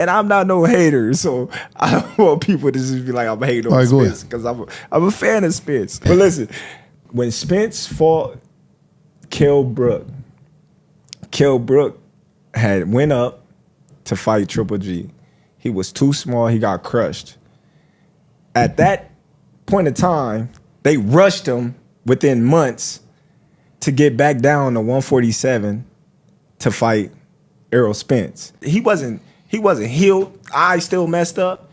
And I'm not no hater, so I don't want people to just be like, I'm hating on Spence, because I'm a fan of Spence. But listen, when Spence fought Kell Brook had went up to fight Triple G. He was too small. He got crushed. At that point in time, they rushed him within months to get back down to 147 to fight Errol Spence. He wasn't healed. Eyes still messed up.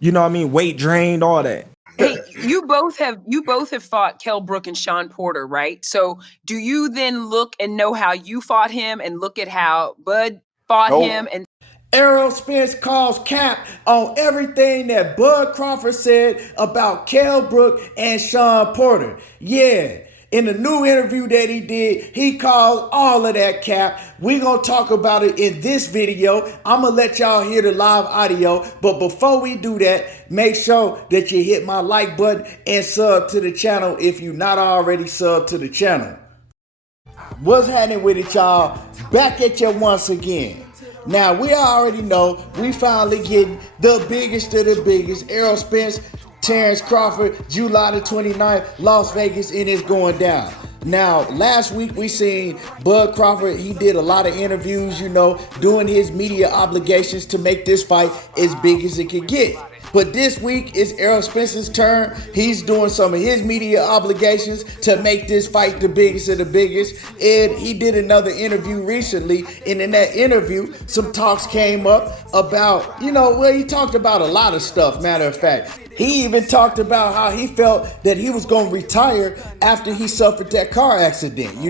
You know what I mean? Weight drained, all that. Hey, you both have fought Kell Brook and Shawn Porter, right? So do you then look and know how you fought him and look at how Bud fought him? And Errol Spence calls cap on everything that Bud Crawford said about Kell Brook and Shawn Porter. Yeah. In the new interview that he did, he called all of that cap. We're going to talk about it in this video. I'm going to let y'all hear the live audio. But before we do that, make sure that you hit my like button and sub to the channel if you're not already subbed to the channel. What's happening with it, y'all? Back at you once again. Now, we already know we finally getting the biggest of the biggest. Errol Spence, Terence Crawford, July the 29th, Las Vegas, and it's going down. Now, last week we seen Bud Crawford. He did a lot of interviews, doing his media obligations to make this fight as big as it could get. But this week is Errol Spence's turn. He's doing some of his media obligations to make this fight the biggest of the biggest. And he did another interview recently. And in that interview, some talks came up about, he talked about a lot of stuff, matter of fact. He even talked about how he felt that he was going to retire after he suffered that car accident,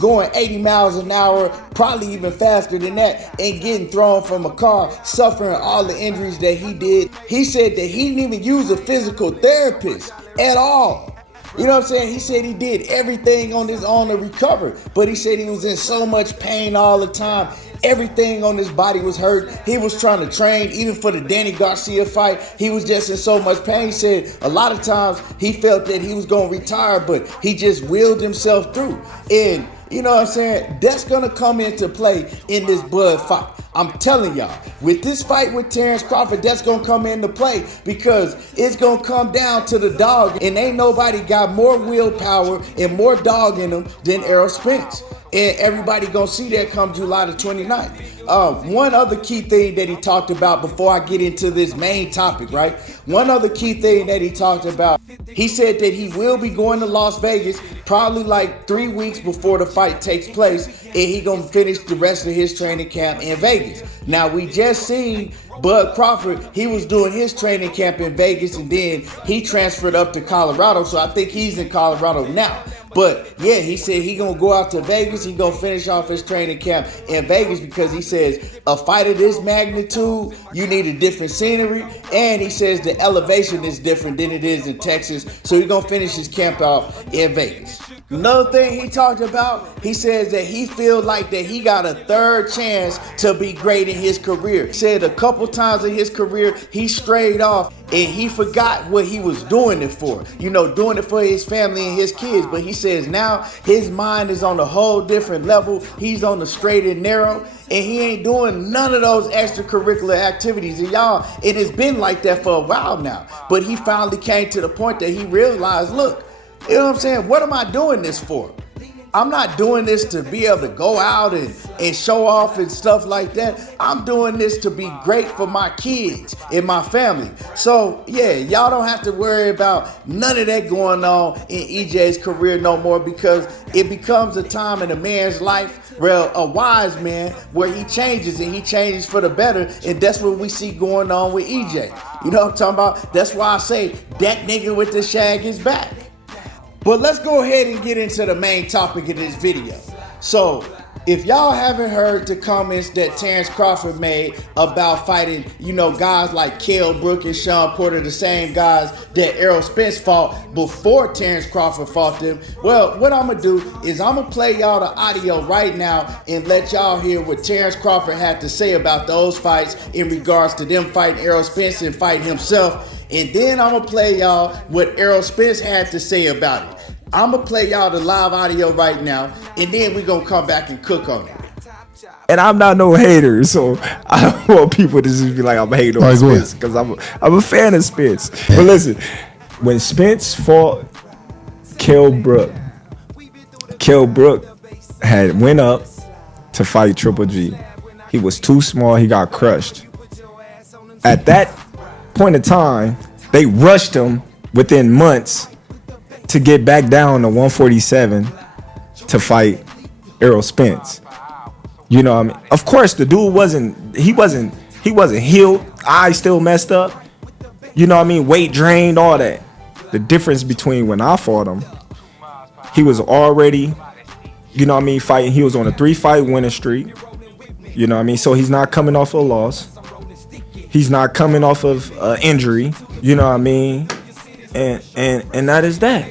going 80 miles an hour, probably even faster than that, and getting thrown from a car, suffering all the injuries that he did. He said that he didn't even use a physical therapist at all. You know what I'm saying? He said he did everything on his own to recover, but he said he was in so much pain all the time. Everything on his body was hurt. He was trying to train, even for the Danny Garcia fight. He was just in so much pain. He said a lot of times he felt that he was going to retire, but he just willed himself through. And you know what I'm saying? That's going to come into play in this Bud fight. I'm telling y'all, with this fight with Terence Crawford, that's going to come into play because it's going to come down to the dog. And ain't nobody got more willpower and more dog in them than Errol Spence. And everybody going to see that come July the 29th. One other key thing that he talked about before I get into this main topic, right? One other key thing that he talked about, he said that he will be going to Las Vegas probably like 3 weeks before the fight takes place, and he going to finish the rest of his training camp in Vegas. Now, we just seen Bud Crawford, he was doing his training camp in Vegas, and then he transferred up to Colorado, so I think he's in Colorado now. But yeah, he said he gonna go out to Vegas. He gonna finish off his training camp in Vegas because he says a fight of this magnitude, you need a different scenery, and he says the elevation is different than it is in Texas. So he's gonna finish his camp out in Vegas. Another thing he talked about, he says that he feels like that he got a third chance to be great in his career. He said a couple times in his career he strayed off and he forgot what he was doing it for. Doing it for his family and his kids. But he says now his mind is on a whole different level. He's on the straight and narrow, and he ain't doing none of those extracurricular activities. And y'all, it has been like that for a while now. But he finally came to the point that he realized, look, you know what I'm saying? What am I doing this for? I'm not doing this to be able to go out and show off and stuff like that. I'm doing this to be great for my kids and my family. So yeah, y'all don't have to worry about none of that going on in EJ's career no more, because it becomes a time in a man's life, well, a wise man, where he changes, and he changes for the better. And that's what we see going on with EJ. You know what I'm talking about? That's why I say that nigga with the shag is back. But let's go ahead and get into the main topic of this video. So, if y'all haven't heard the comments that Terence Crawford made about fighting, guys like Kell Brook and Shawn Porter, the same guys that Errol Spence fought before Terence Crawford fought them, well, what I'm going to do is I'm going to play y'all the audio right now and let y'all hear what Terence Crawford had to say about those fights in regards to them fighting Errol Spence and fighting himself. And then I'm going to play y'all what Errol Spence had to say about it. I'm going to play y'all the live audio right now, and then we're going to come back and cook on it. And I'm not no hater, so I don't want people to just be like I'm hating on All right, go Spence because I'm a fan of Spence. But listen, when Spence fought Kell Brook had went up to fight Triple G. He was too small. He got crushed. At that point in time, they rushed him within months to get back down to 147 to fight Errol Spence. You know what I mean? Of course, the dude wasn't healed. Eyes still messed up. You know what I mean? Weight drained, all that. The difference between when I fought him, he was already, you know what I mean, fighting. He was on a 3-fight winning streak. You know what I mean? So he's not coming off a loss. He's not coming off of injury. You know what I mean? And that is that.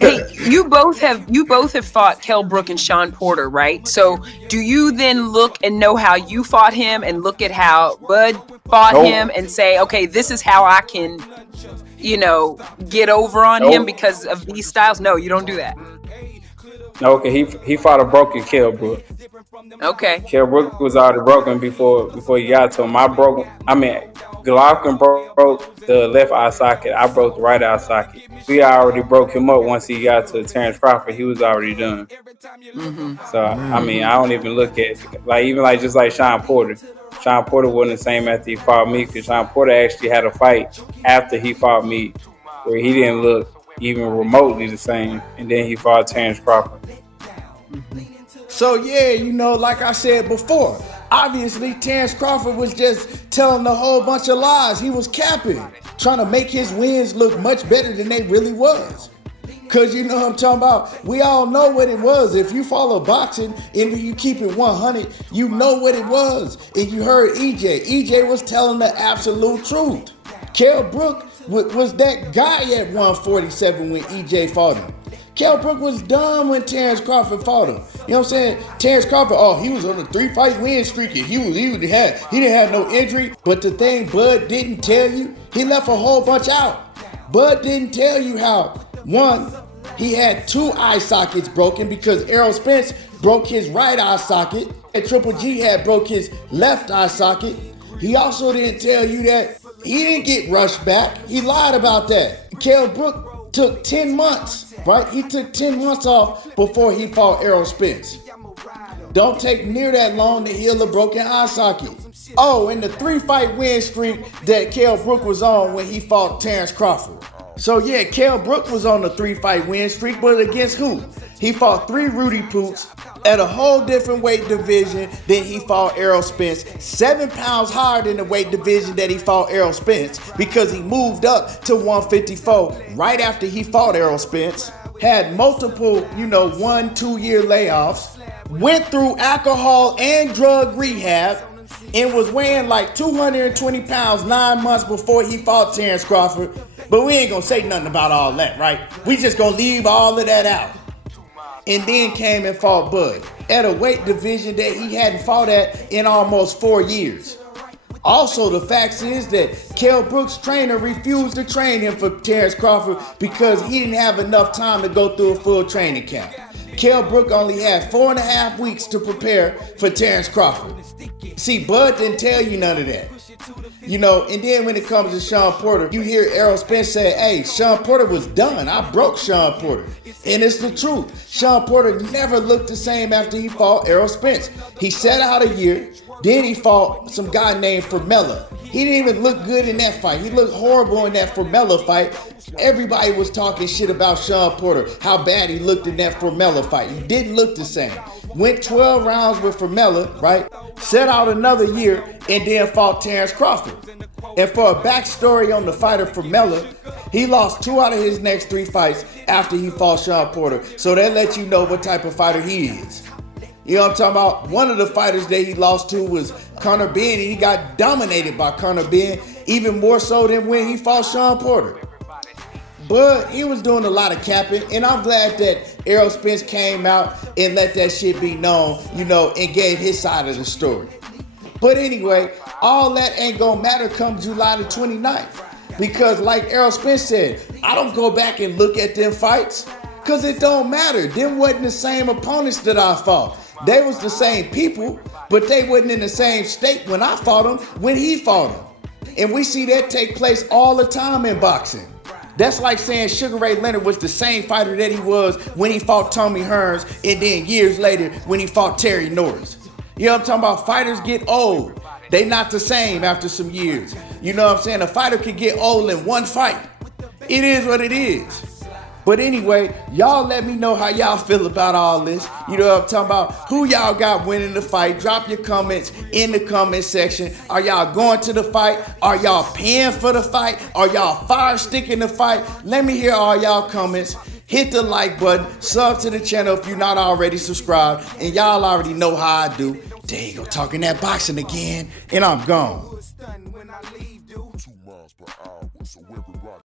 Hey, you both have fought Kell Brook and Shawn Porter, right? So do you then look and know how you fought him and look at how Bud fought him and say, okay, this is how I can, get over on him because of these styles? No, you don't do that. Okay, he fought a broken Kell Brook. Okay. Kell Brook was already broken before he got to him. Golovkin broke the left eye socket. I broke the right eye socket. We already broke him up once he got to Terence Crawford. He was already done. Mm-hmm. So, I don't even look at just like Shawn Porter. Shawn Porter wasn't the same after he fought me because Shawn Porter actually had a fight after he fought me where he didn't look even remotely the same. And then he fought Terence Crawford. So yeah, like I said before, obviously Terence Crawford was just telling a whole bunch of lies. He was capping, trying to make his wins look much better than they really was. Cause you know what I'm talking about? We all know what it was. If you follow boxing and you keep it 100, you know what it was. And you heard EJ. EJ was telling the absolute truth. Kell Brook was that guy at 147 when EJ fought him. Kell Brook was done when Terence Crawford fought him. You know what I'm saying? Terence Crawford, he was on a 3-fight win streak and he didn't have no injury. But the thing Bud didn't tell you, he left a whole bunch out. Bud didn't tell you how, one, he had 2 eye sockets broken because Errol Spence broke his right eye socket and Triple G had broke his left eye socket. He also didn't tell you that he didn't get rushed back. He lied about that. Kell Brook took 10 months, right? He took 10 months off before he fought Errol Spence. Don't take near that long to heal a broken eye socket. And the 3-fight win streak that Kell Brook was on when he fought Terence Crawford. So yeah, Kell Brook was on the 3-fight win streak, but against who? He fought 3 Rudy Poots at a whole different weight division than he fought Errol Spence. 7 pounds higher than the weight division that he fought Errol Spence because he moved up to 154 right after he fought Errol Spence. Had multiple, 1-2 year layoffs. Went through alcohol and drug rehab and was weighing like 220 pounds 9 months before he fought Terence Crawford. But we ain't gonna say nothing about all that, right? We just gonna leave all of that out. And then came and fought Bud at a weight division that he hadn't fought at in almost 4 years. Also, the fact is that Kell Brook's trainer refused to train him for Terence Crawford because he didn't have enough time to go through a full training camp. Kell Brook only had 4.5 weeks to prepare for Terence Crawford. See, Bud didn't tell you none of that. And then when it comes to Shawn Porter, you hear Errol Spence say, hey, Shawn Porter was done. I broke Shawn Porter. And it's the truth. Shawn Porter never looked the same after he fought Errol Spence. He sat out a year. Then he fought some guy named Formella. He didn't even look good in that fight. He looked horrible in that Formella fight. Everybody was talking shit about Shawn Porter, how bad he looked in that Formella fight. He didn't look the same. Went 12 rounds with Formella, right? Sat out another year and then fought Terence Crawford. And for a backstory on the fighter Formella, he lost 2 out of his next 3 fights after he fought Shawn Porter. So that lets you know what type of fighter he is. You know what I'm talking about? One of the fighters that he lost to was Conor Benn, and he got dominated by Conor Benn, even more so than when he fought Shawn Porter. But he was doing a lot of capping, and I'm glad that Errol Spence came out and let that shit be known, and gave his side of the story. But anyway, all that ain't gonna matter come July the 29th. Because like Errol Spence said, I don't go back and look at them fights, because it don't matter. Them wasn't the same opponents that I fought. They was the same people, but they wasn't in the same state when I fought him, when he fought him. And we see that take place all the time in boxing. That's like saying Sugar Ray Leonard was the same fighter that he was when he fought Tommy Hearns, and then years later when he fought Terry Norris. You know what I'm talking about? Fighters get old. They not the same after some years. You know what I'm saying? A fighter can get old in one fight. It is what it is. But anyway, y'all let me know how y'all feel about all this. You know what I'm talking about? Who y'all got winning the fight? Drop your comments in the comment section. Are y'all going to the fight? Are y'all paying for the fight? Are y'all fire sticking the fight? Let me hear all y'all comments. Hit the like button, sub to the channel if you're not already subscribed, and y'all already know how I do. There you go, talking that boxing again, and I'm gone. 2 miles per hour, so